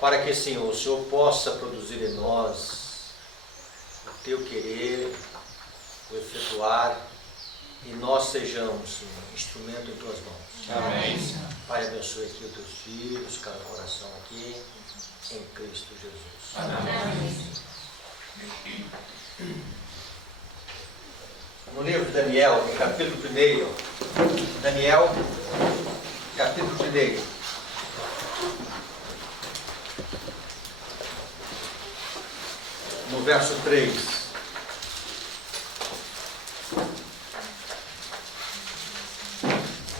para que, Senhor, o Senhor possa produzir em nós o Teu querer, o efetuar, e nós sejamos, Senhor, instrumento em Tuas mãos. Amém. Pai, abençoe aqui os Teus filhos, cada coração aqui, em Cristo Jesus. Amém. No livro de Daniel, no capítulo 1, Daniel, capítulo 1, no verso 3.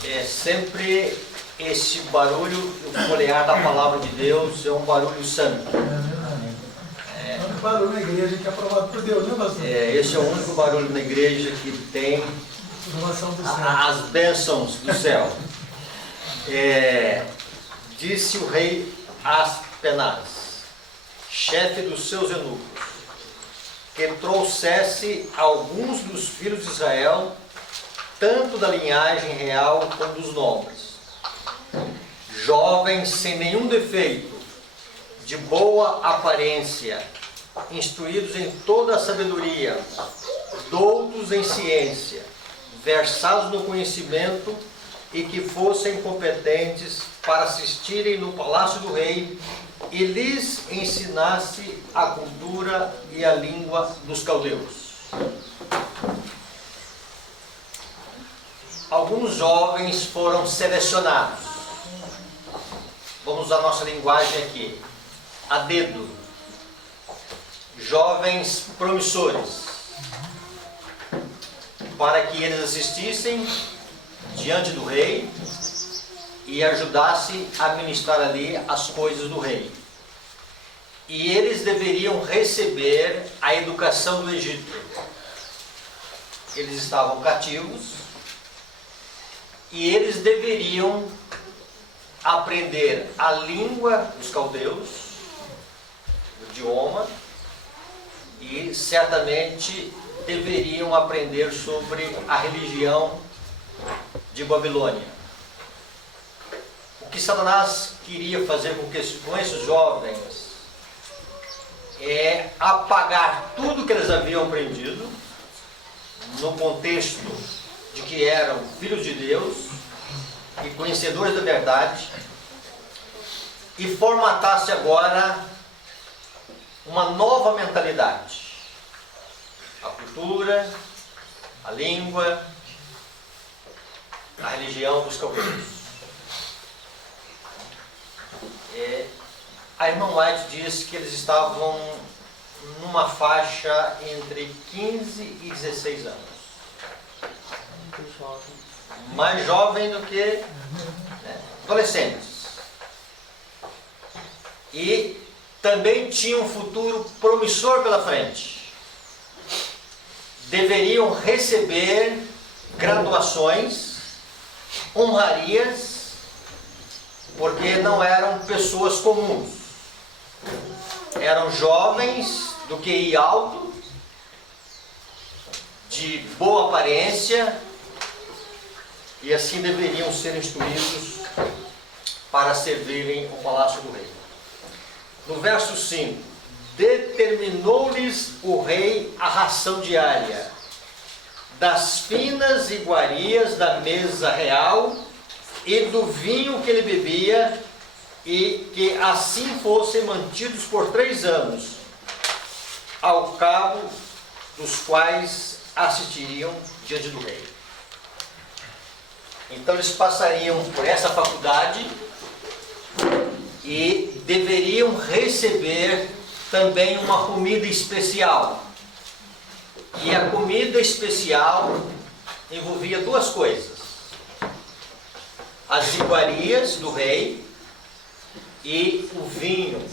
É sempre esse barulho, o folhear da palavra de Deus é um barulho santo. É um barulho na igreja que é aprovado por Deus, né, pastor? Esse é o único barulho na igreja que tem Aprovação do céu. as bênçãos do céu. Disse o rei Aspenaz, chefe dos seus eunucos, que trouxesse alguns dos filhos de Israel, tanto da linhagem real como dos nobres, jovens sem nenhum defeito, de boa aparência, instruídos em toda a sabedoria, doutos em ciência, versados no conhecimento, e que fossem competentes para assistirem no palácio do rei e lhes ensinasse a cultura e a língua dos caldeus. Alguns jovens foram selecionados. Vamos usar nossa linguagem aqui, a dedo. Jovens promissores, para que eles assistissem diante do rei e ajudassem a ministrar ali as coisas do rei. E eles deveriam receber a educação do Egito. Eles estavam cativos e eles deveriam aprender a língua dos caldeus, o idioma, e certamente deveriam aprender sobre a religião de Babilônia. O que Satanás queria fazer com esses jovens é apagar tudo que eles haviam aprendido, no contexto de que eram filhos de Deus e conhecedores da verdade, e formatasse agora uma nova mentalidade. A cultura, a língua, a religião dos caldeus. A irmã White diz que eles estavam numa faixa entre 15 e 16 anos. Mais jovem do que adolescentes. E também tinham um futuro promissor pela frente. Deveriam receber graduações, honrarias, porque não eram pessoas comuns. Eram jovens do QI alto, de boa aparência, e assim deveriam ser instruídos para servirem o palácio do rei. No verso 5, determinou-lhes o rei a ração diária, das finas iguarias da mesa real e do vinho que ele bebia, e que assim fossem mantidos por 3 anos, ao cabo dos quais assistiriam diante do rei. Então eles passariam por essa faculdade e deveriam receber também uma comida especial. E a comida especial envolvia 2 coisas: as iguarias do rei e o vinho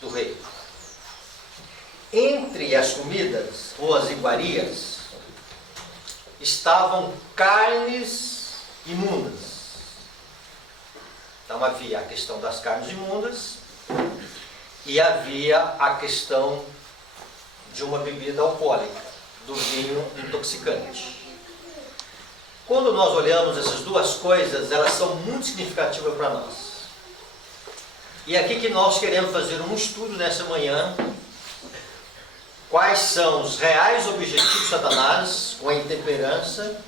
do rei. Entre as comidas, ou as iguarias, estavam carnes imundas. Então havia a questão das carnes imundas e havia a questão de uma bebida alcoólica, do vinho intoxicante. Quando nós olhamos essas 2 coisas, elas são muito significativas para nós. E aqui que nós queremos fazer um estudo nessa manhã. Quais são os reais objetivos de Satanás com a intemperança,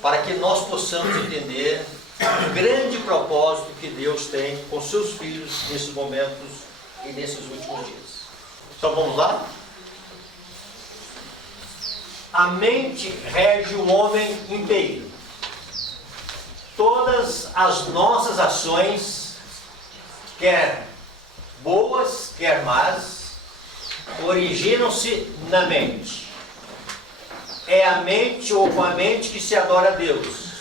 para que nós possamos entender o grande propósito que Deus tem com seus filhos nesses momentos e nesses últimos dias. Então vamos lá? A mente rege o homem inteiro. Todas as nossas ações, quer boas, quer más, originam-se na mente. É a mente ou com a mente que se adora a Deus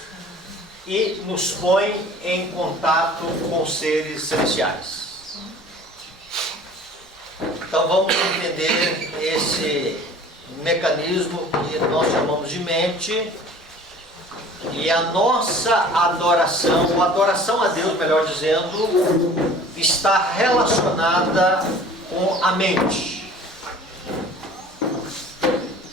e nos põe em contato com seres celestiais. Então vamos entender esse mecanismo que nós chamamos de mente, e a nossa adoração, ou adoração a Deus, melhor dizendo, está relacionada com a mente.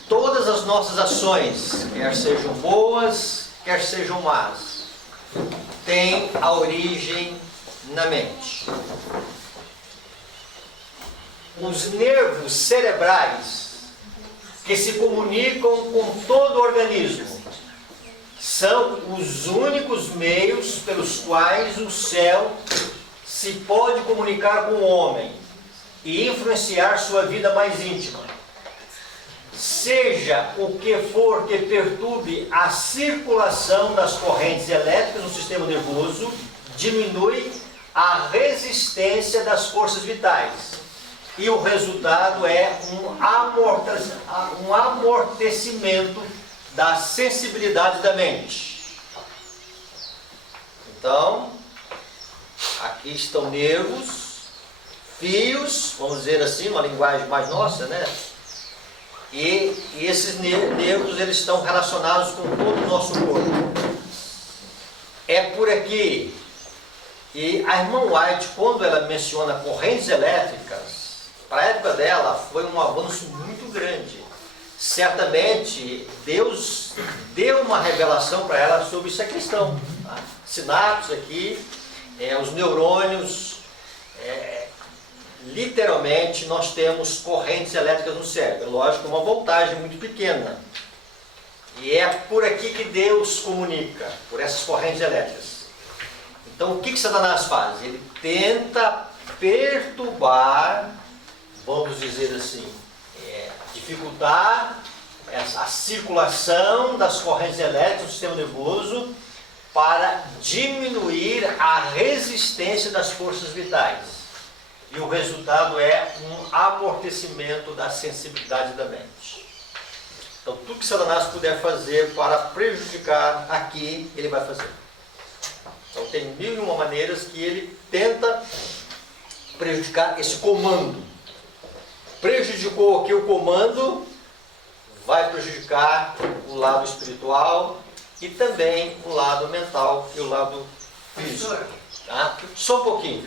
Todas as nossas ações, quer sejam boas, quer sejam más, têm a origem na mente. Os nervos cerebrais que se comunicam com todo o organismo são os únicos meios pelos quais o céu se pode comunicar com o homem e influenciar sua vida mais íntima. Seja o que for que perturbe a circulação das correntes elétricas no sistema nervoso, diminui a resistência das forças vitais. E o resultado é um amortecimento da sensibilidade da mente. Então, aqui estão nervos, fios, vamos dizer assim, uma linguagem mais nossa, né? E esses nervos, eles estão relacionados com todo o nosso corpo. É por aqui. E a irmã White, quando ela menciona correntes elétricas, para a época dela foi um avanço muito grande. Certamente Deus deu uma revelação para ela sobre essa questão. Tá? Sinapses aqui, os neurônios, literalmente nós temos correntes elétricas no cérebro. Lógico, uma voltagem muito pequena. E é por aqui que Deus comunica, por essas correntes elétricas. Então o que Satanás faz? Ele tenta perturbar, vamos dizer assim, dificultar a circulação das correntes elétricas do sistema nervoso para diminuir a resistência das forças vitais. E o resultado é um amortecimento da sensibilidade da mente. Então tudo que Satanás puder fazer para prejudicar aqui, ele vai fazer. Então tem mil e uma maneiras que ele tenta prejudicar esse comando. Prejudicou aqui o comando, vai prejudicar o lado espiritual e também o lado mental e o lado físico. Tá? Só um pouquinho.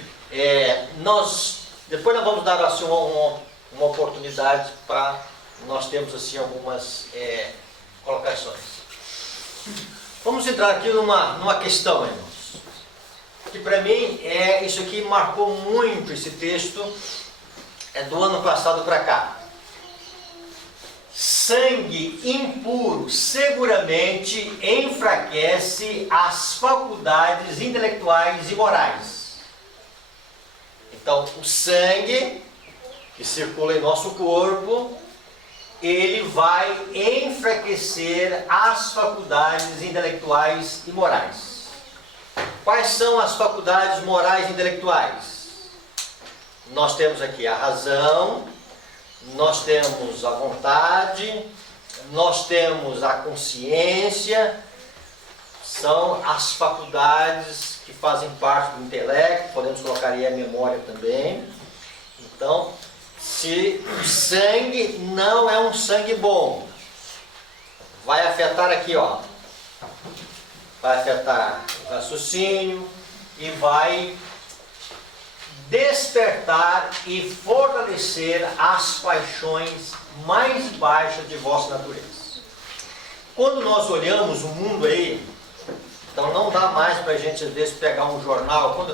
Depois nós vamos dar assim, uma oportunidade para nós termos assim, algumas colocações. Vamos entrar aqui numa questão, irmãos, que para mim isso aqui marcou muito esse texto. Do ano passado para cá. Sangue impuro seguramente enfraquece as faculdades intelectuais e morais. Então, o sangue que circula em nosso corpo, ele vai enfraquecer as faculdades intelectuais e morais. Quais são as faculdades morais e intelectuais? Nós temos aqui a razão, nós temos a vontade, nós temos a consciência, são as faculdades que fazem parte do intelecto, podemos colocar aí a memória também. Então, se o sangue não é um sangue bom, vai afetar aqui, ó, vai afetar o raciocínio e vai despertar e fortalecer as paixões mais baixas de vossa natureza. Quando nós olhamos o mundo aí, então não dá mais para a gente às vezes pegar um jornal,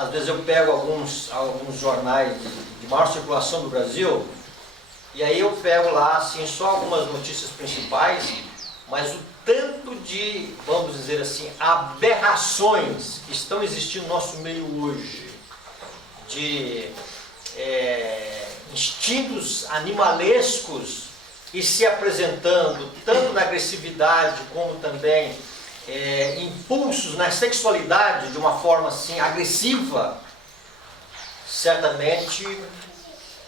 às vezes eu pego alguns jornais de maior circulação do Brasil, e aí eu pego lá assim, só algumas notícias principais, mas o tanto de, vamos dizer assim, aberrações que estão existindo no nosso meio hoje, de instintos animalescos e se apresentando tanto na agressividade como também impulsos na sexualidade de uma forma assim agressiva, certamente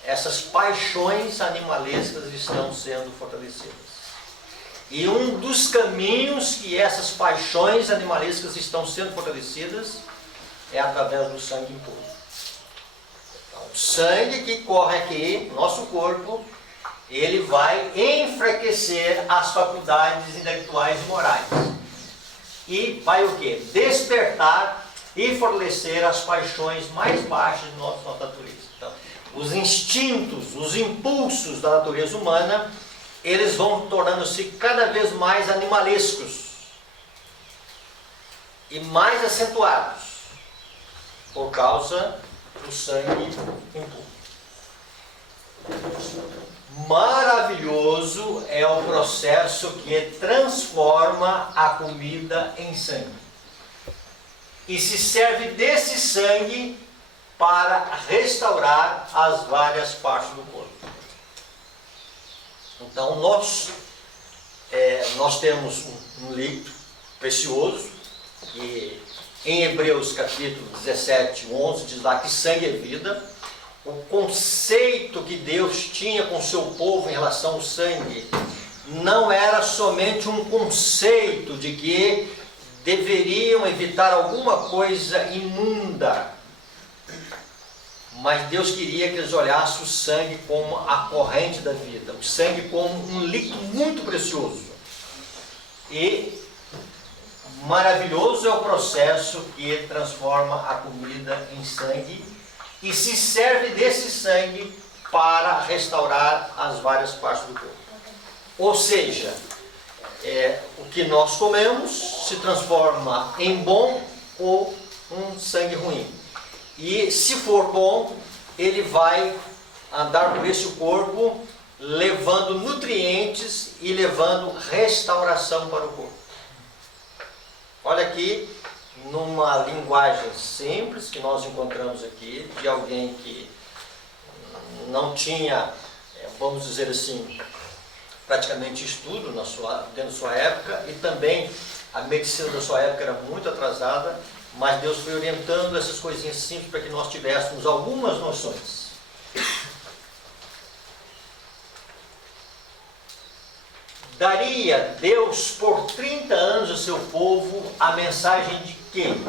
essas paixões animalescas estão sendo fortalecidas. E um dos caminhos que essas paixões animalescas estão sendo fortalecidas é através do sangue impuro. Então, o sangue que corre aqui no nosso corpo, ele vai enfraquecer as faculdades intelectuais e morais. E vai o quê? Despertar e fortalecer as paixões mais baixas de nossa natureza. Então, os instintos, os impulsos da natureza humana, eles vão tornando-se cada vez mais animalescos e mais acentuados por causa do sangue impuro. Maravilhoso é o processo que transforma a comida em sangue. E se serve desse sangue para restaurar as várias partes do corpo. Então nós temos um líquido precioso, que em Hebreus capítulo 17, 11, diz lá que sangue é vida. O conceito que Deus tinha com o seu povo em relação ao sangue não era somente um conceito de que deveriam evitar alguma coisa imunda, mas Deus queria que eles olhassem o sangue como a corrente da vida, o sangue como um líquido muito precioso. E maravilhoso é o processo que transforma a comida em sangue e se serve desse sangue para restaurar as várias partes do corpo. Ou seja, o que nós comemos se transforma em bom ou um sangue ruim. E se for bom, ele vai andar por esse corpo levando nutrientes e levando restauração para o corpo. Olha aqui, numa linguagem simples que nós encontramos aqui, de alguém que não tinha, vamos dizer assim, praticamente estudo dentro da sua época, e também a medicina da sua época era muito atrasada, mas Deus foi orientando essas coisinhas simples para que nós tivéssemos algumas noções. Daria Deus por 30 anos ao seu povo a mensagem de que,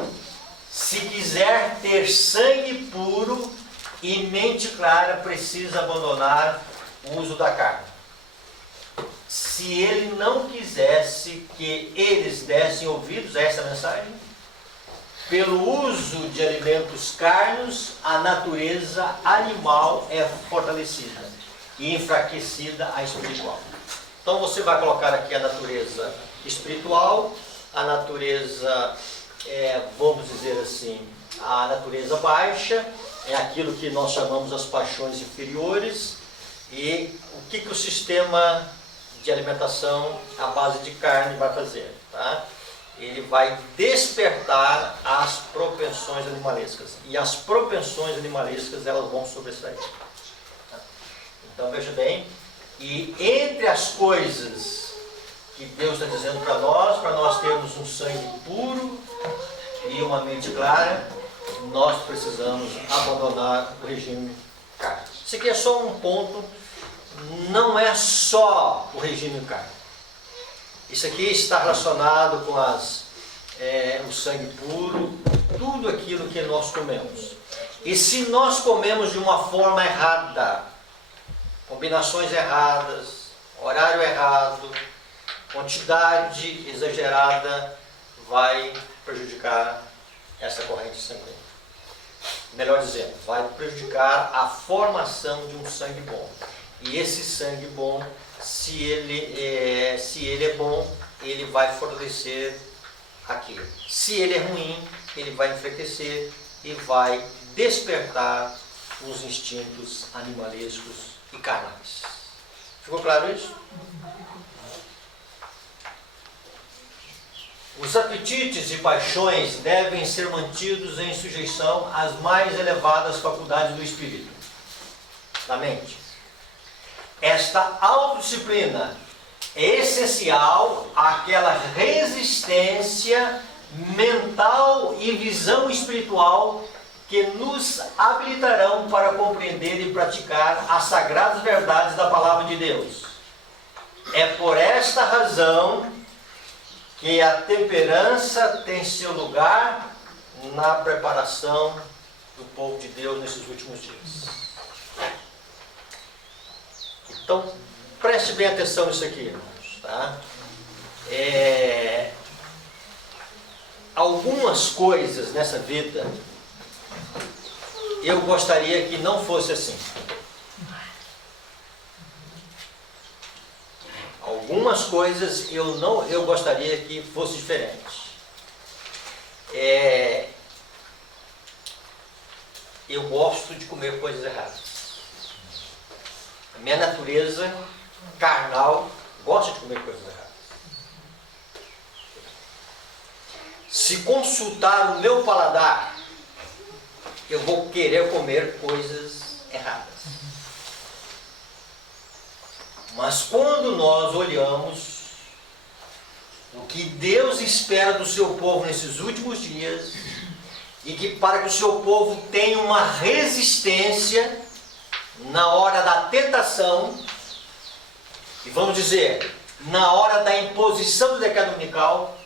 se quiser ter sangue puro e mente clara, precisa abandonar o uso da carne. Se ele não quisesse que eles dessem ouvidos a essa mensagem, pelo uso de alimentos carnos, a natureza animal é fortalecida e enfraquecida a espiritual. Então você vai colocar aqui a natureza espiritual, a natureza, vamos dizer assim, a natureza baixa, é aquilo que nós chamamos as paixões inferiores, e o que o sistema de alimentação à base de carne vai fazer, tá? Ele vai despertar as propensões animalescas. E as propensões animalescas, elas vão sobressair. Então veja bem, e entre as coisas que Deus está dizendo para nós termos um sangue puro e uma mente clara, nós precisamos abandonar o regime carne. Isso aqui é só um ponto, não é só o regime carne. Isso aqui está relacionado com o sangue puro, tudo aquilo que nós comemos. E se nós comemos de uma forma errada, combinações erradas, horário errado, quantidade exagerada, vai prejudicar essa corrente sanguínea. Melhor dizendo, vai prejudicar a formação de um sangue bom. E esse sangue bom, se ele é bom, ele vai fortalecer aquilo. Se ele é ruim, ele vai enfraquecer e vai despertar os instintos animalescos e carnais. Ficou claro isso? Os apetites e paixões devem ser mantidos em sujeição às mais elevadas faculdades do espírito, da mente. Esta autodisciplina é essencial àquela resistência mental e visão espiritual que nos habilitarão para compreender e praticar as sagradas verdades da Palavra de Deus. É por esta razão que a temperança tem seu lugar na preparação do povo de Deus nesses últimos dias. Então, preste bem atenção nisso aqui, irmãos. Tá? Algumas coisas nessa vida eu gostaria que não fosse assim. Algumas coisas eu gostaria que fosse diferente. Eu gosto de comer coisas erradas. A minha natureza carnal gosta de comer coisas erradas. Se consultar o meu paladar, eu vou querer comer coisas erradas. Mas quando nós olhamos o que Deus espera do seu povo nesses últimos dias, e que para que o seu povo tenha uma resistência na hora da tentação, e vamos dizer, na hora da imposição do decreto dominical,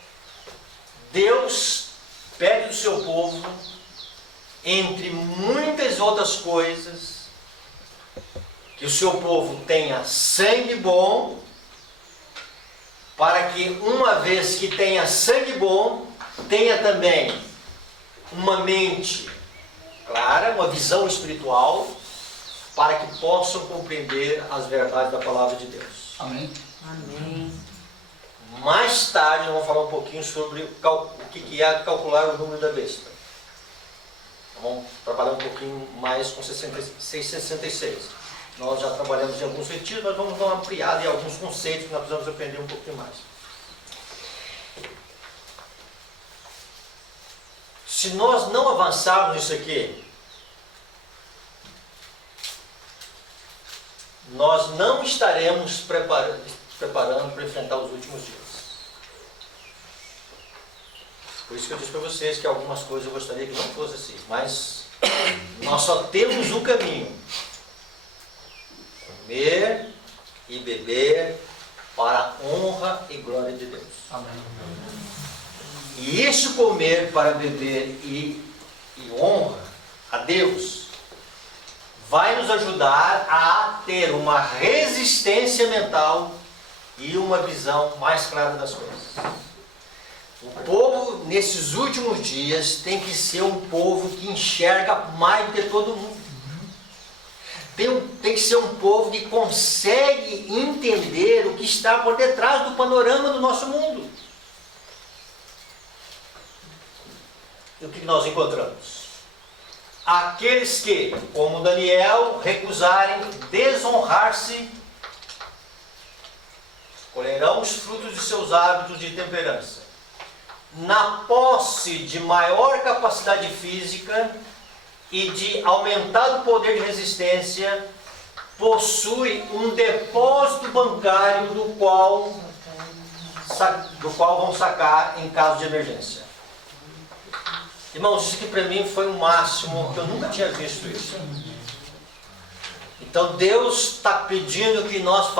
Deus pede do seu povo, entre muitas outras coisas, que o seu povo tenha sangue bom, para que uma vez que tenha sangue bom, tenha também uma mente clara, uma visão espiritual, para que possam compreender as verdades da Palavra de Deus. Amém. Amém. Mais tarde, nós vamos falar um pouquinho sobre o que é calcular o número da besta. Vamos trabalhar um pouquinho mais com 666. Nós já trabalhamos em alguns retiros, mas vamos dar uma ampliada em alguns conceitos que nós precisamos aprender um pouquinho mais. Se nós não avançarmos nisso aqui, nós não estaremos preparando para enfrentar os últimos dias. Por isso que eu disse para vocês que algumas coisas eu gostaria que não fosse assim, mas nós só temos um caminho: comer e beber para a honra e glória de Deus. Amém. E esse comer para beber e honra a Deus vai nos ajudar a ter uma resistência mental e uma visão mais clara das coisas. O povo, nesses últimos dias, tem que ser um povo que enxerga mais do que todo mundo. Tem que ser um povo que consegue entender o que está por detrás do panorama do nosso mundo. E o que nós encontramos? Aqueles que, como Daniel, recusarem desonrar-se, colherão os frutos de seus hábitos de temperança. Na posse de maior capacidade física e de aumentado poder de resistência, possui um depósito bancário do qual vão sacar em caso de emergência. Irmãos, isso aqui para mim foi o máximo, que eu nunca tinha visto isso. Então Deus está pedindo que nós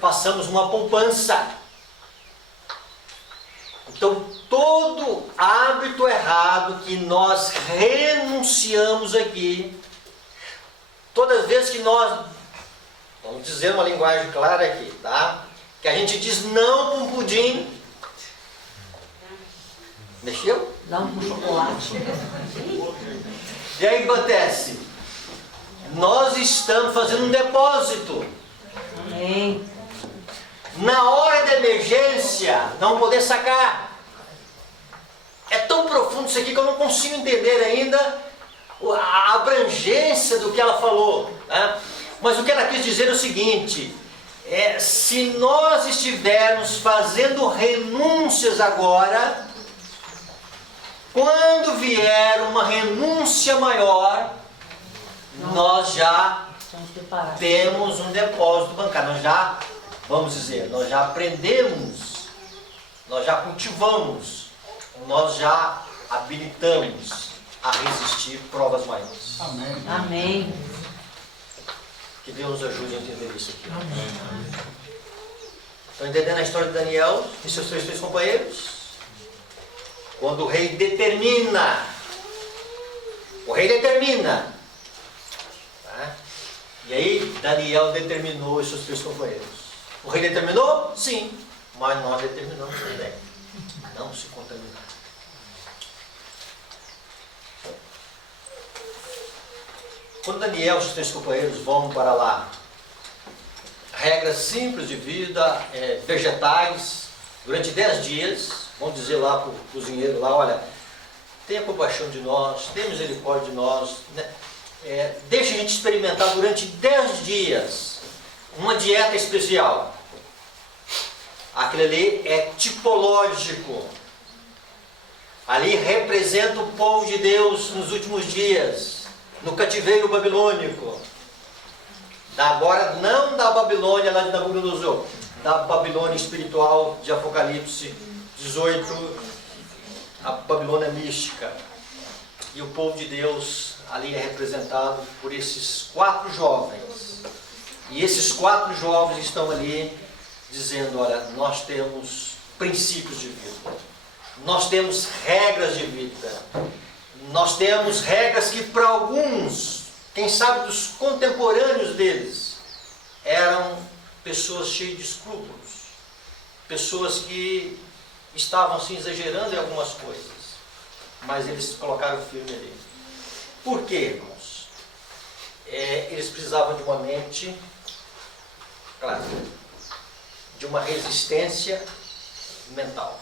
façamos uma poupança. Então todo hábito errado que nós renunciamos aqui, todas as vezes que nós, vamos dizer uma linguagem clara aqui, tá? Que a gente diz não para um pudim. Mexeu? Não com chocolate. E aí o que acontece? Nós estamos fazendo um depósito. Amém. Na hora da emergência, não poder sacar. É tão profundo isso aqui que eu não consigo entender ainda urgência do que ela falou, né? Mas o que ela quis dizer é o seguinte: se nós estivermos fazendo renúncias agora, quando vier uma renúncia maior, nós já Estamos preparados. temos um depósito bancário, nós já, vamos dizer, nós já aprendemos, nós já cultivamos, nós já habilitamos a resistir provas maiores. Amém. Amém. Que Deus nos ajude a entender isso aqui. Estão entendendo a história de Daniel e seus três companheiros? Quando o rei determina, tá? E aí Daniel determinou os seus três companheiros. O rei determinou? Sim, mas nós determinamos também. Não se contaminar. Quando Daniel e seus três companheiros vão para lá, regras simples de vida, vegetais, durante 10 dias, vão dizer lá para o cozinheiro lá: olha, tenha compaixão de nós, tenha misericórdia de nós, né? Deixe a gente experimentar durante 10 dias uma dieta especial. Aquilo ali é tipológico. Ali representa o povo de Deus nos últimos dias, no cativeiro babilônico. Agora, não da Babilônia lá de Nabucodonosor, da Babilônia espiritual de Apocalipse 18, a Babilônia mística. E o povo de Deus ali é representado por esses 4 jovens. E esses 4 jovens estão ali dizendo: olha, nós temos princípios de vida, nós temos regras de vida, nós temos regras que para alguns, quem sabe dos contemporâneos deles, eram pessoas cheias de escrúpulos, pessoas que estavam assim exagerando em algumas coisas, mas eles colocaram firme ali. Por quê, irmãos? Eles precisavam de uma mente clara, de uma resistência mental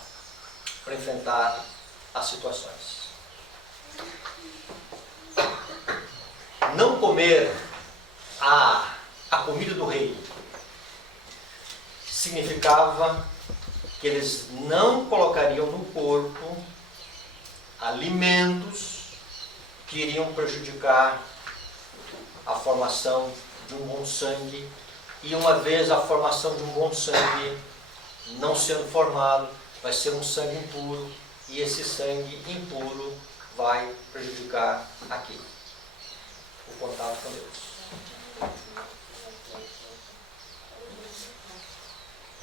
para enfrentar as situações. Não comer a comida do rei significava que eles não colocariam no corpo alimentos que iriam prejudicar a formação de um bom sangue. E uma vez a formação de um bom sangue não sendo formado, vai ser um sangue impuro, e esse sangue impuro vai prejudicar aquilo, o contato com Deus.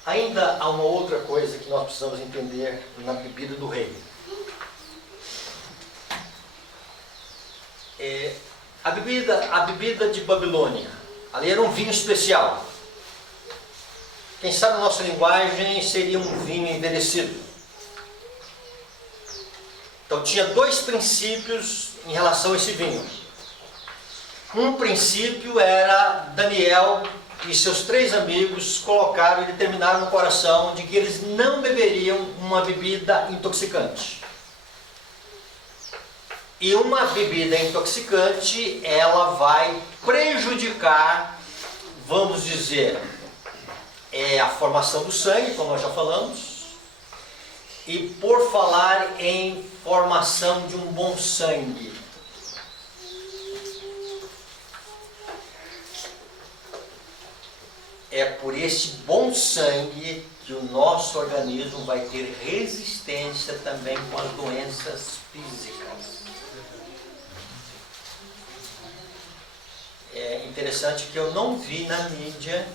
Ainda há uma outra coisa que nós precisamos entender na bebida do rei. A bebida de Babilônia, ali era um vinho especial. Quem sabe na nossa linguagem seria um vinho envelhecido. Então tinha 2 princípios em relação a esse vinho. Um princípio era Daniel e seus 3 amigos colocaram e determinaram no coração de que eles não beberiam uma bebida intoxicante. E uma bebida intoxicante, ela vai prejudicar, vamos dizer, a formação do sangue, como nós já falamos. E por falar em formação de um bom sangue, é por esse bom sangue que o nosso organismo vai ter resistência também com as doenças físicas. É interessante que eu não vi na mídia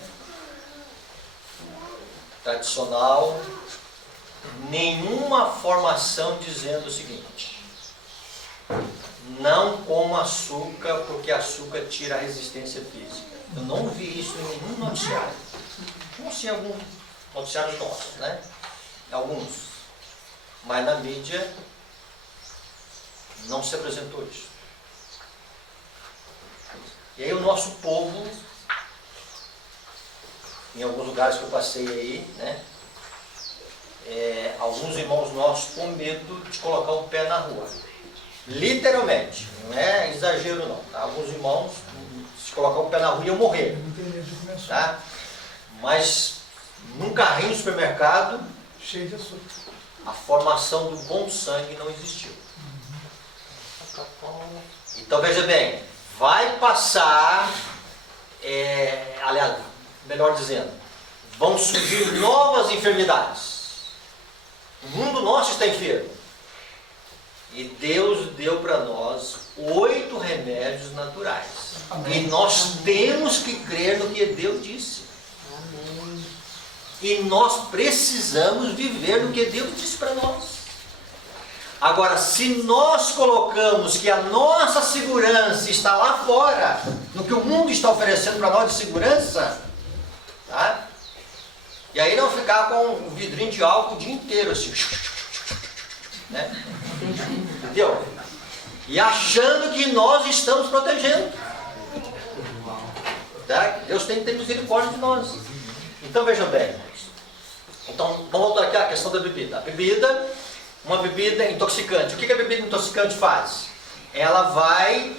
tradicional nenhuma formação dizendo o seguinte: não coma açúcar porque açúcar tira a resistência física. Eu não vi isso em nenhum noticiário. Não sei, alguns noticiários nossos, né? Alguns. Mas na mídia não se apresentou isso. E aí o nosso povo, em alguns lugares que eu passei aí, né? Alguns irmãos nossos com medo de colocar o pé na rua. Literalmente, não é exagero. exagero não. Tá? Alguns irmãos, se colocar o pé na rua, iam morrer. Muita energia começou. Tá? Mas num carrinho de supermercado, Cheio de açúcar. a formação do bom sangue não existiu. Então veja bem, vai passar, aliás, melhor dizendo, vão surgir novas enfermidades. O mundo nosso está enfermo. E Deus deu para nós 8 remédios naturais. Amém. E nós temos que crer no que Deus disse. Amém. E nós precisamos viver no que Deus disse para nós. Agora, se nós colocamos que a nossa segurança está lá fora, no que o mundo está oferecendo para nós de segurança, tá? E aí não ficar com um vidrinho de álcool o dia inteiro, assim, né? Entendeu? E achando que nós estamos protegendo. Tá? Deus tem que ter misericórdia de nós. Então vejam bem. Então vamos voltar aqui à questão da bebida. A bebida, uma bebida intoxicante. O que a bebida intoxicante faz? Ela vai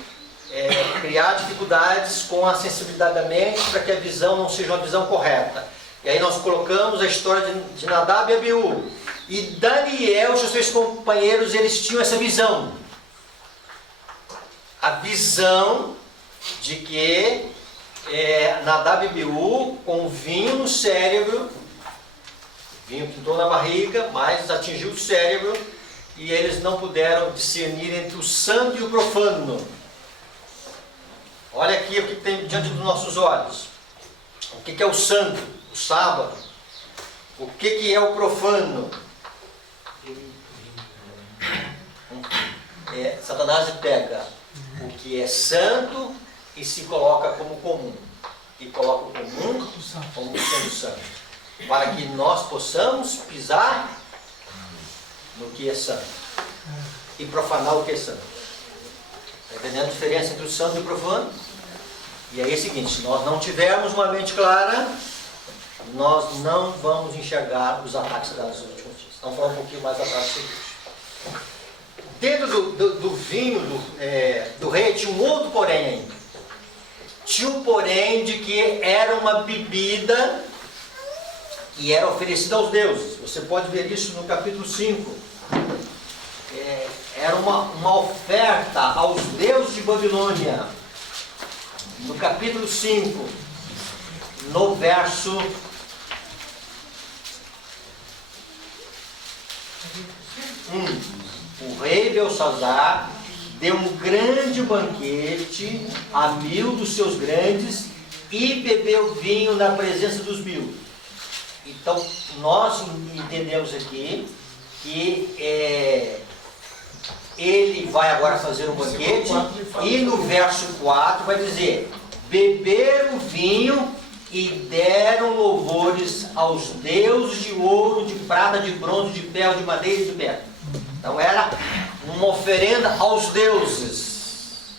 criar dificuldades com a sensibilidade da mente para que a visão não seja uma visão correta. E aí nós colocamos a história de Nadab e Abiú. E Daniel e os seus companheiros, eles tinham essa visão. A visão de que Nadab e Abiú, com vinho no cérebro, vinho que entrou na barriga, mas atingiu o cérebro, e eles não puderam discernir entre o santo e o profano. Olha aqui o que tem diante dos nossos olhos. O que é o santo? O sábado. O que é o profano? Satanás pega o que é santo e se coloca como comum. E coloca o comum como sendo santo. Para que nós possamos pisar no que é santo. E profanar o que é santo. Está entendendo a diferença entre o santo e o profano? E aí é o seguinte, se nós não tivermos uma mente clara, nós não vamos enxergar os ataques dados nos últimos dias. Vamos falar um pouquinho mais atrás sobre isso. Dentro do vinho do rei tinha um outro porém ainda. Tinha um porém de que era uma bebida que era oferecida aos deuses. Você pode ver isso no capítulo 5. Era uma oferta aos deuses de Babilônia. No capítulo 5, no verso 1. O rei Belsazar deu um grande banquete a 1000 dos seus grandes e bebeu vinho na presença dos 1000. Então, nós entendemos aqui que ele vai agora fazer um banquete e no verso 4 vai dizer: beberam o vinho e deram louvores aos deuses de ouro, de prata, de bronze, de ferro, de madeira e de pedra. Então era uma oferenda aos deuses.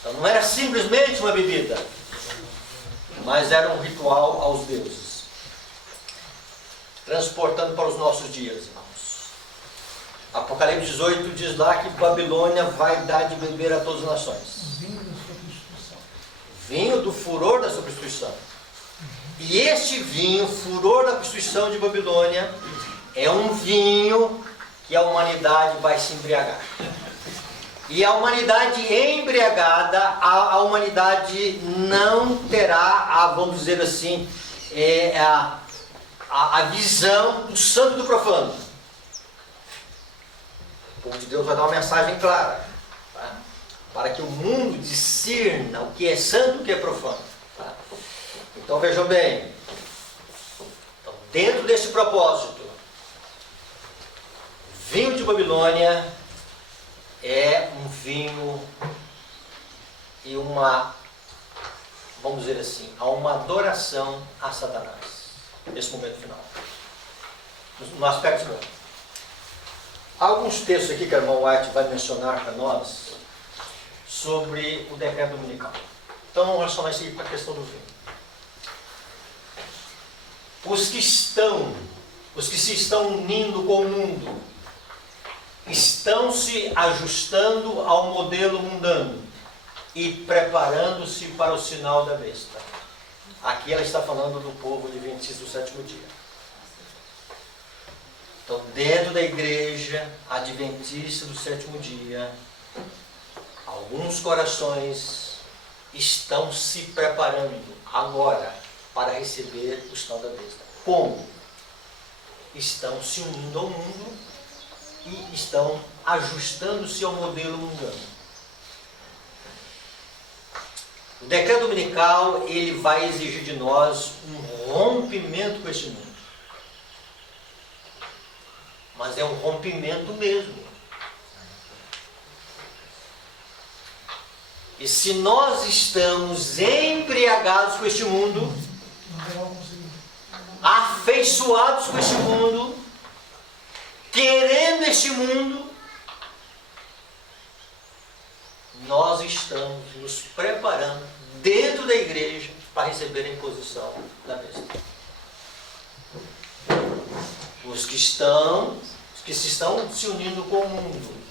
Então não era simplesmente uma bebida, mas era um ritual aos deuses. Transportando para os nossos dias, irmãos. Apocalipse 18 diz lá que Babilônia vai dar de beber a todas as nações. Vinho da sua prostituição. Vinho do furor da sua prostituição. E este vinho, furor da prostituição de Babilônia, é um vinho que a humanidade vai se embriagar. E a humanidade embriagada, a humanidade não terá, vamos dizer assim, a visão do santo e do profano. O povo de Deus vai dar uma mensagem clara, tá? Para que o mundo discirna o que é santo e o que é profano. Tá? Então vejam bem, então, dentro desse propósito, vinho de Babilônia é um vinho e vamos dizer assim, há uma adoração a Satanás, nesse momento final, no aspecto bom. Há alguns textos aqui que a irmã White vai mencionar para nós sobre o decreto dominical. Então vamos relacionar isso aqui para a questão do vinho. Os que se estão unindo com o mundo, estão se ajustando ao modelo mundano e preparando-se para o sinal da besta. Aqui ela está falando do povo adventista do sétimo dia. Então, dentro da igreja adventista do sétimo dia, alguns corações estão se preparando agora para receber o sinal da besta. Como? Estão se unindo ao mundo e estão ajustando-se ao modelo mundano. O decreto dominical, ele vai exigir de nós um rompimento com este mundo. Mas é um rompimento mesmo. E se nós estamos embriagados com este mundo, afeiçoados com este mundo, querendo este mundo, nós estamos nos preparando dentro da igreja para receber a imposição da besta. Os que se estão se unindo com o mundo,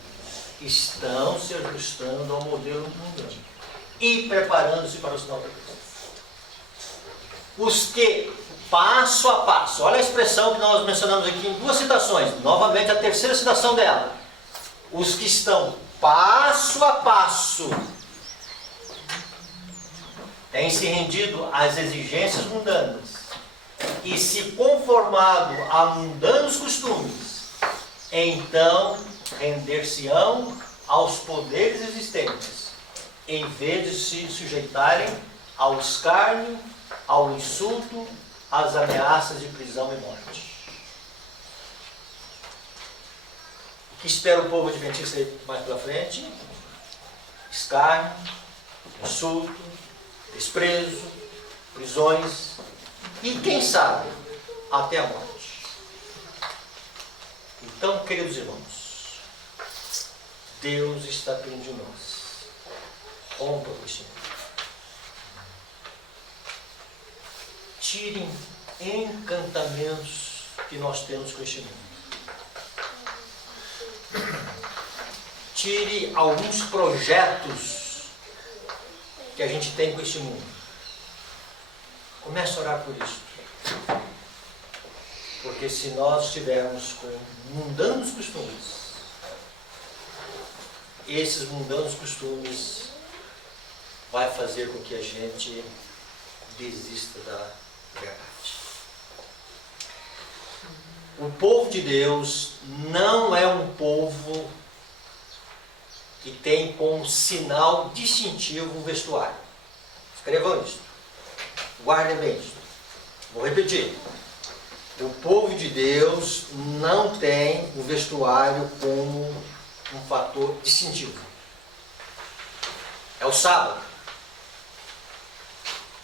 estão se ajustando ao modelo mundano e preparando-se para o sinal da besta. Os que, passo a passo, olha a expressão que nós mencionamos aqui em duas citações, novamente a terceira citação dela. Os que estão passo a passo têm se rendido às exigências mundanas e se conformado a mundanos costumes, então render-se-ão aos poderes existentes, em vez de se sujeitarem ao escárnio, ao insulto, às ameaças de prisão e morte. O que espera o povo adventista mais pela frente? Escárnio, insulto, desprezo, prisões e, quem sabe, até a morte. Então, queridos irmãos, Deus está pedindo de nós: rompa com este mundo. Tirem encantamentos que nós temos com este mundo. Tire alguns projetos que a gente tem com este mundo. Comece a orar por isso. Porque se nós estivermos com mundanos costumes, esses mundanos costumes vai fazer com que a gente desista da verdade. O povo de Deus não é um povo que tem como sinal distintivo o vestuário. Escrevam isso. Guardem bem isso. Vou repetir. O povo de Deus não tem o vestuário como um fator distintivo. É o sábado.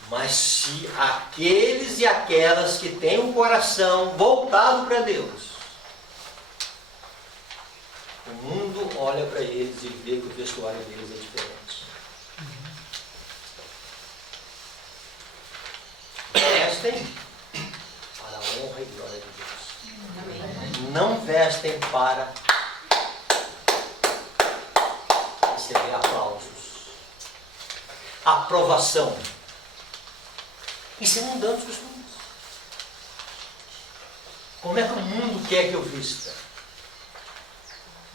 Mas se aqueles e aquelas que têm um coração voltado para Deus, o mundo olha para eles e vê que o vestuário deles é diferente. Vestem para a honra e glória de Deus. Não vestem para receber aplausos, aprovação. Isso é mundano os costumes. Como é que o mundo quer que eu vista?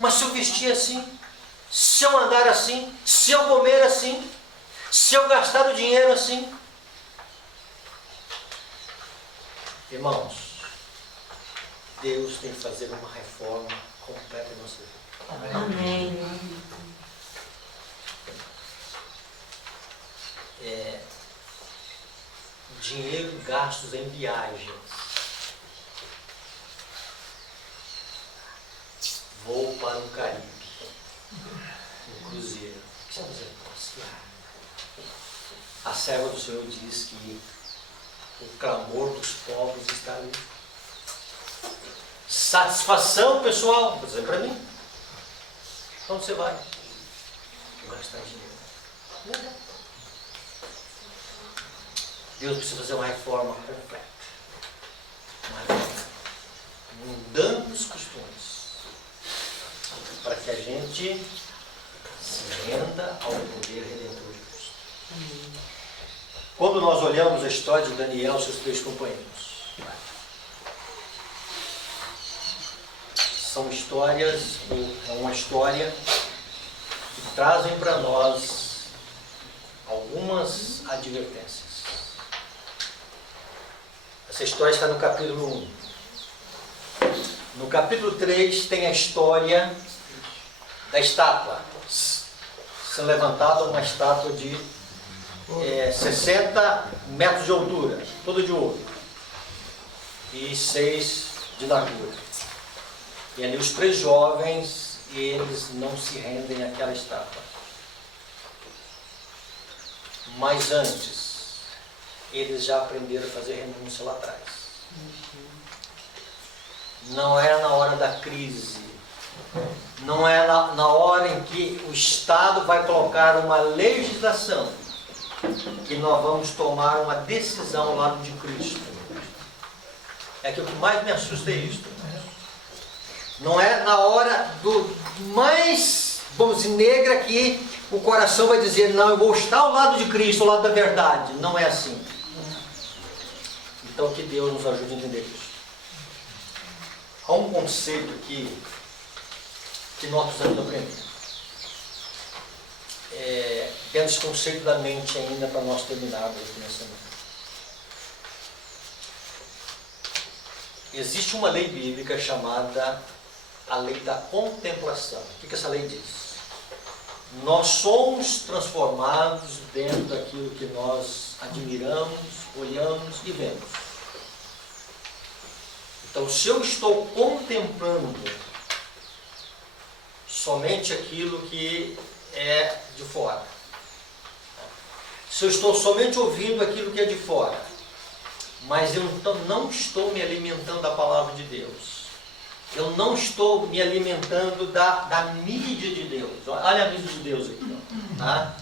Mas se eu vestir assim, se eu andar assim, se eu comer assim, se eu gastar o dinheiro assim. Irmãos, Deus tem que fazer uma reforma completa em nossa vida. Amém. Dinheiro gastos em viagens. Vou para o Caribe. Um cruzeiro. O que você vai fazer? Passear. A serva do Senhor diz que o clamor dos povos está ali. Satisfação pessoal. Vou dizer para mim. Onde você vai? Vou gastar dinheiro. Deus precisa fazer uma reforma completa. Uma reforma. Mudando os costumes. para que a gente se renda ao poder redentor de Cristo. Quando nós olhamos a história de Daniel e seus 3 companheiros, são histórias, é uma história que trazem para nós algumas advertências. Essa história está no capítulo 1. No capítulo 3 tem a história da estátua. Sendo levantada uma estátua de 60 metros de altura, toda de ouro, e 6 de largura. E ali os 3 jovens, eles não se rendem àquela estátua. Mas antes, eles já aprenderam a fazer renúncia lá atrás. Não é na hora da crise, não é na hora em que o Estado vai colocar uma legislação que nós vamos tomar uma decisão ao lado de Cristo. É que o que mais me assusta é isto. Não é na hora do mais, vamos dizer, negra que o coração vai dizer, não, eu vou estar ao lado de Cristo, ao lado da verdade. Não é assim. Então que Deus nos ajude a entender isso. Há um conceito que nós precisamos aprender. Dentro desse conceito da mente ainda, para nós terminarmos aqui nessa noite. Existe uma lei bíblica chamada a lei da contemplação. O que essa lei diz? Nós somos transformados dentro daquilo que nós admiramos, olhamos e vemos. Então, se eu estou contemplando somente aquilo que é de fora, se eu estou somente ouvindo aquilo que é de fora, mas eu então não estou me alimentando da palavra de Deus, eu não estou me alimentando da mídia de Deus. Olha a mídia de Deus aqui. Tá?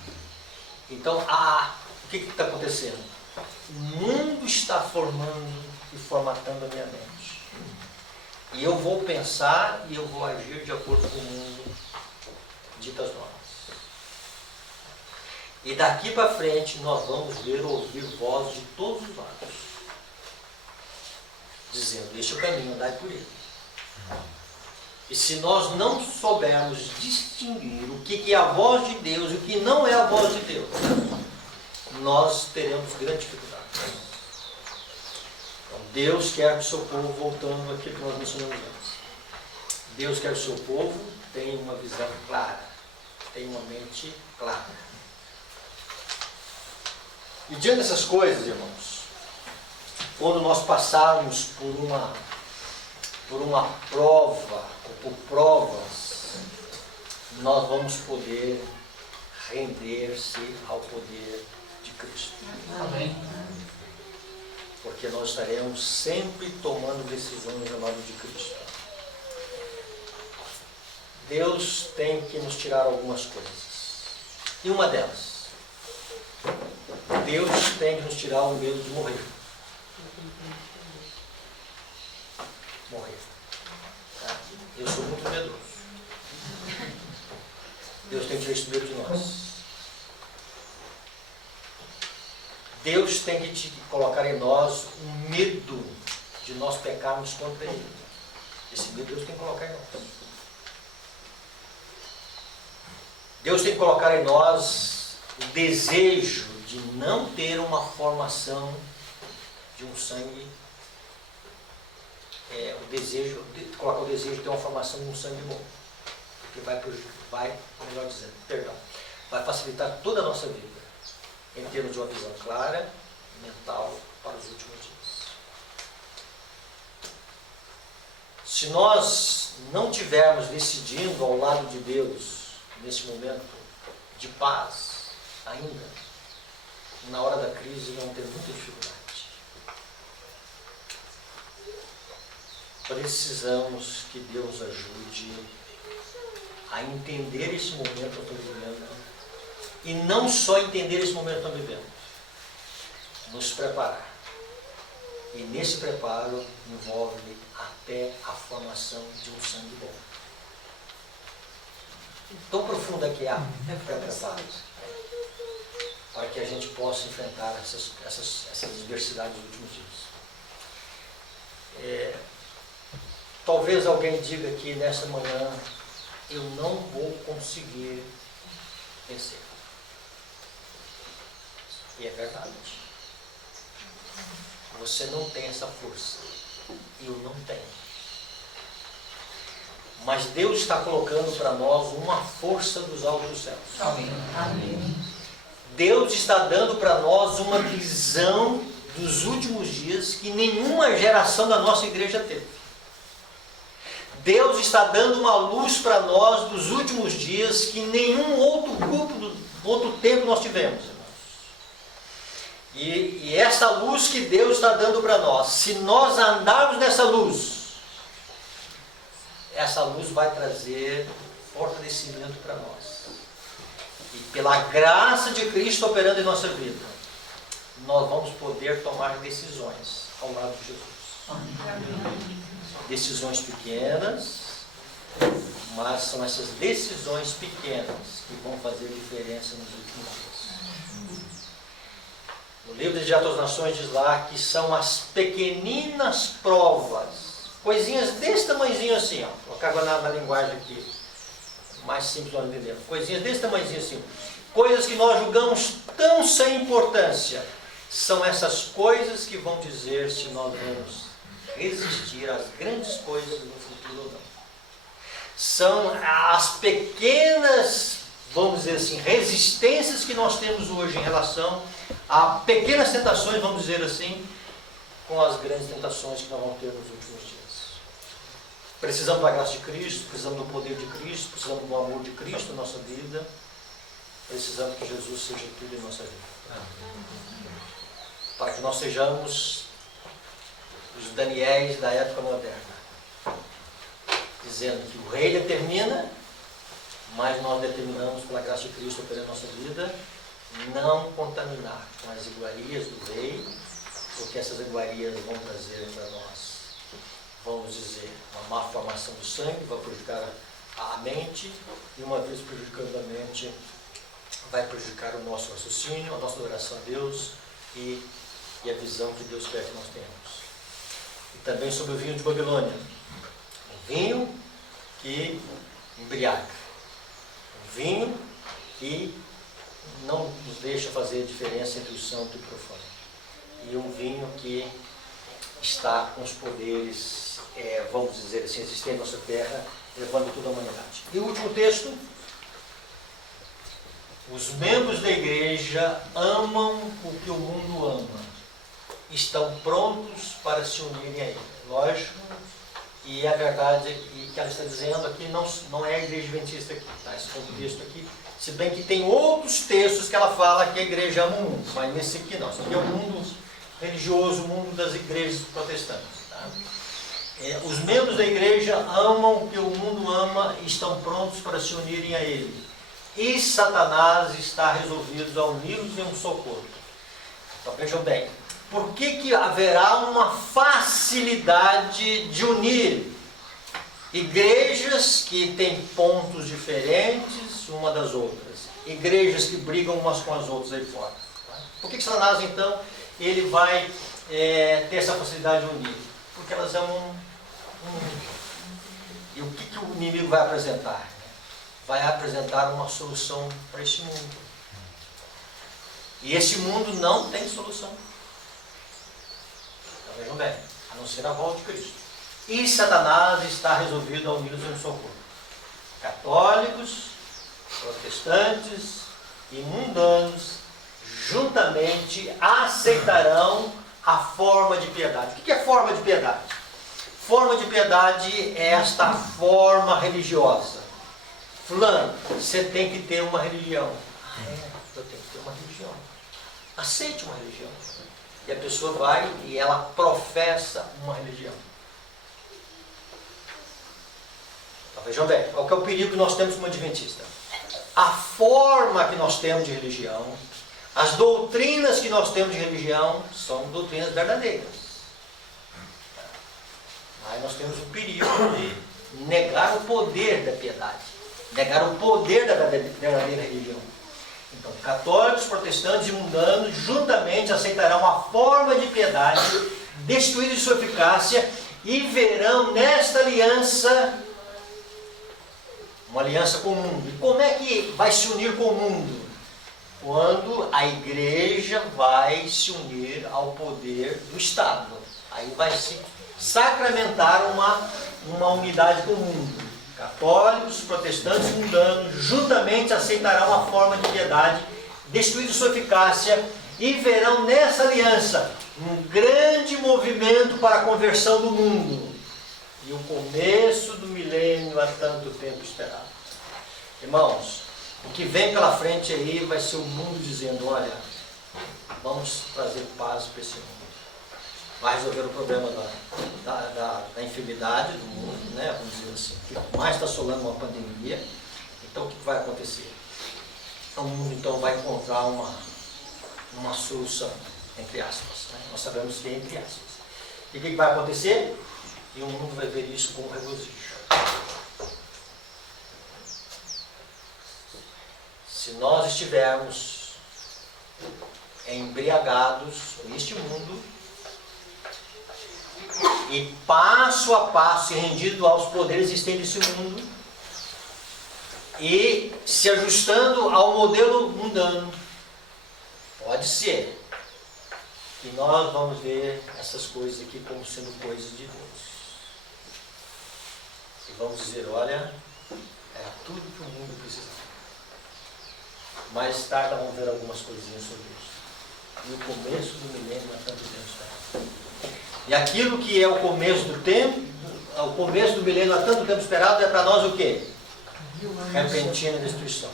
Então, o que está acontecendo? O mundo está formando e formatando a minha mente. E eu vou pensar e eu vou agir de acordo com o mundo dita as normas. E daqui para frente nós vamos ouvir vozes de todos os lados, dizendo, este é o caminho, andai por ele. E se nós não soubermos distinguir o que é a voz de Deus e o que não é a voz de Deus, nós teremos grande dificuldade. Então, Deus quer que o seu povo, voltando àquilo que nós mencionamos antes, Deus quer que o seu povo tenha uma visão clara, tenha uma mente clara. E diante dessas coisas, irmãos, quando nós passarmos por uma prova, ou por provas, nós vamos poder render-se ao poder de Cristo. Amém. Porque nós estaremos sempre tomando decisões ao lado de Cristo. Deus tem que nos tirar algumas coisas. E uma delas, Deus tem que nos tirar o medo de morrer. Morrer. Tá? Eu sou muito medroso. Deus tem que tirar esse medo de nós. Deus tem que colocar em nós um medo de nós pecarmos contra Ele. Esse medo Deus tem que colocar em nós. Deus tem que colocar em nós o desejo de não ter uma formação de um sangue, colocar o desejo de ter uma formação de um sangue bom, porque vai facilitar toda a nossa vida, em termos de uma visão clara, mental, para os últimos dias. Se nós não tivermos decidindo ao lado de Deus, nesse momento de paz, ainda, na hora da crise, vamos ter muita dificuldade. Precisamos que Deus ajude a entender esse momento que eu estou vivendo, e não só entender esse momento que eu estou vivendo, nos preparar. E nesse preparo envolve até a formação de um sangue bom. tão profunda que há para que a gente possa enfrentar essas adversidades dos últimos dias. Talvez alguém diga aqui nessa manhã, eu não vou conseguir vencer. E é verdade. Você não tem essa força. Eu não tenho. Mas Deus está colocando para nós uma força dos altos céus. Amém. Amém. Deus está dando para nós uma visão dos últimos dias que nenhuma geração da nossa igreja teve. Deus está dando uma luz para nós dos últimos dias que nenhum outro grupo, outro tempo nós tivemos. E essa luz que Deus está dando para nós, se nós andarmos nessa luz, essa luz vai trazer fortalecimento para nós. E pela graça de Cristo operando em nossa vida, nós vamos poder tomar decisões ao lado de Jesus. Decisões pequenas, mas são essas decisões pequenas que vão fazer diferença nos últimos dias. No livro de Atos das Nações diz lá que são as pequeninas provas, coisinhas desse tamanhozinho assim, ó. Vou colocar na linguagem aqui, mais simples nós entendemos. Coisinhas desse tamanhozinho assim, coisas que nós julgamos tão sem importância, são essas coisas que vão dizer se nós vamos resistir às grandes coisas no futuro ou não. São as pequenas, vamos dizer assim, resistências que nós temos hoje em relação a pequenas tentações, vamos dizer assim, com as grandes tentações que nós vamos ter nos últimos dias. Precisamos da graça de Cristo, precisamos do poder de Cristo, precisamos do amor de Cristo na nossa vida, precisamos que Jesus seja tudo em nossa vida. Para que nós sejamos os Daniéis da época moderna, dizendo que o rei determina, mas nós determinamos pela graça de Cristo operando a nossa vida, não contaminar com as iguarias do rei, porque essas iguarias vão trazer para nós, vamos dizer, uma má formação do sangue, vai prejudicar a mente, e uma vez prejudicando a mente, vai prejudicar o nosso raciocínio, a nossa oração a Deus e a visão que Deus quer que nós tenhamos. E também sobre o vinho de Babilônia. Um vinho que embriaga. Um vinho que não nos deixa fazer a diferença entre o santo e o profano. E um vinho que está com os poderes, vamos dizer assim, existentes na nossa terra, levando toda a humanidade. E o último texto. Os membros da igreja amam o que o mundo ama. Estão prontos para se unirem a ele. Lógico, e a verdade que ela está dizendo aqui não é a igreja adventista aqui, tá? Esse contexto aqui, se bem que tem outros textos que ela fala que a igreja ama o mundo, mas nesse aqui não. Esse aqui é o mundo religioso, o mundo das igrejas protestantes. Tá? Os membros da igreja amam o que o mundo ama e estão prontos para se unirem a ele. E Satanás está resolvido a uni-los em um só corpo. Então vejam bem, por que haverá uma facilidade de unir igrejas que têm pontos diferentes uma das outras? Igrejas que brigam umas com as outras aí fora. Por que Satanás então ele vai ter essa facilidade de unir? Porque elas amam um mundo. E o que o inimigo vai apresentar? Vai apresentar uma solução para esse mundo. E esse mundo não tem solução. Então vejam bem, a não ser a volta de Cristo. E Satanás está resolvido a unir-os em um só corpo. Católicos, protestantes e mundanos juntamente aceitarão a forma de piedade. O que é forma de piedade? Forma de piedade é esta forma religiosa. Fulano, você tem que ter uma religião. Eu tenho que ter uma religião. Aceite uma religião. E a pessoa vai e ela professa uma religião. Então vejam bem, qual que é o perigo que nós temos como adventista? A forma que nós temos de religião, as doutrinas que nós temos de religião, são doutrinas verdadeiras. Aí nós temos o perigo de negar o poder da piedade. Negaram o poder da verdadeira religião. Então, católicos, protestantes e mundanos juntamente aceitarão a forma de piedade destruída de sua eficácia e verão nesta aliança uma aliança com o mundo. E como é que vai se unir com o mundo? Quando a igreja vai se unir ao poder do Estado. Aí vai se sacramentar uma unidade com o mundo. Católicos, protestantes e mundanos juntamente aceitarão a forma de piedade destruída sua eficácia e verão nessa aliança um grande movimento para a conversão do mundo e o começo do milênio há tanto tempo esperado. Irmãos, o que vem pela frente aí vai ser o mundo dizendo, olha, vamos trazer paz para esse mundo. Vai resolver o problema da enfermidade do mundo, né? Vamos dizer assim, que mais está assolando uma pandemia. Então o que vai acontecer? O mundo então vai encontrar uma solução, entre aspas. Né? Nós sabemos que é entre aspas. E o que vai acontecer? E o mundo vai ver isso como regozijo. Se nós estivermos embriagados com este mundo, e passo a passo rendido aos poderes existentes desse mundo e se ajustando ao modelo mundano, pode ser que nós vamos ver essas coisas aqui como sendo coisas de Deus. E vamos dizer, olha, era tudo que o mundo precisava. Mais tarde vamos ver algumas coisinhas sobre isso. E o começo do milênio há tanto tempo esperado. E aquilo que é o começo do tempo, o começo do milênio há tanto tempo esperado, é para nós o quê? Repentina destruição.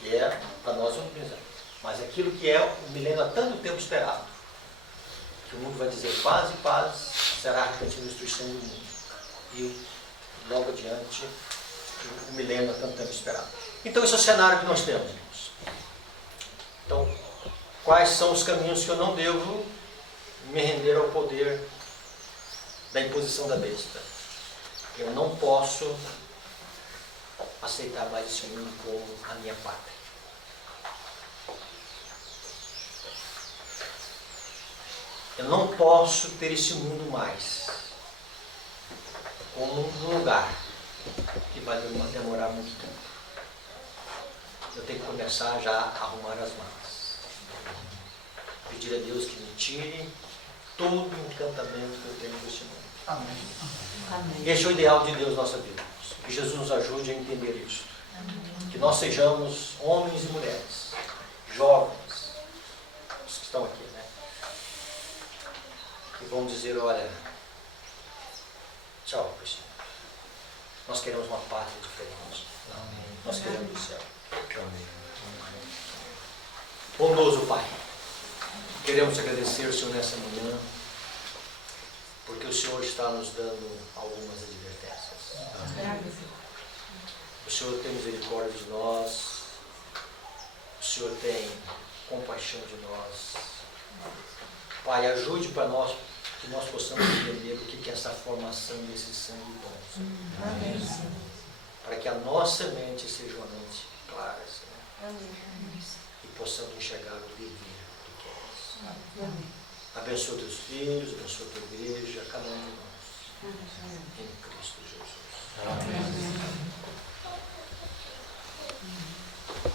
Que é para nós um milênio. Mas aquilo que é o milênio há tanto tempo esperado, que o mundo vai dizer paz e paz, será a repentina destruição do mundo. E logo adiante, o milênio há tanto tempo esperado. Então esse é o cenário que nós temos, irmãos. Então, quais são os caminhos que eu não devo me render ao poder da imposição da besta? Eu não posso aceitar mais esse mundo como a minha pátria. Eu não posso ter esse mundo mais como um lugar que vai demorar muito tempo. Eu tenho que começar já a arrumar as malas. Pedir a Deus que me tire todo o encantamento que eu tenho nesse mundo. Amém. Amém. Este é o ideal de Deus na nossa vida. Que Jesus nos ajude a entender isso. Amém. Que nós sejamos homens e mulheres, jovens, os que estão aqui, né? Que vão dizer, olha, tchau, Cristo. Nós queremos uma pátria diferente. Amém. Nós queremos o céu. Amém. Bondoso Pai, queremos agradecer ao Senhor nessa manhã, porque o Senhor está nos dando algumas advertências. Amém. O Senhor tem misericórdia de nós, o Senhor tem compaixão de nós. Pai, ajude para nós, que nós possamos entender o que é essa formação desse sangue bom, Amém. para que a nossa mente seja uma mente clara, Senhor. Amém. E possamos enxergar o dever do que é isso. Amém. Abençoa teus filhos, abençoa a tua igreja, cada um de nós. Em Cristo Jesus. Amém.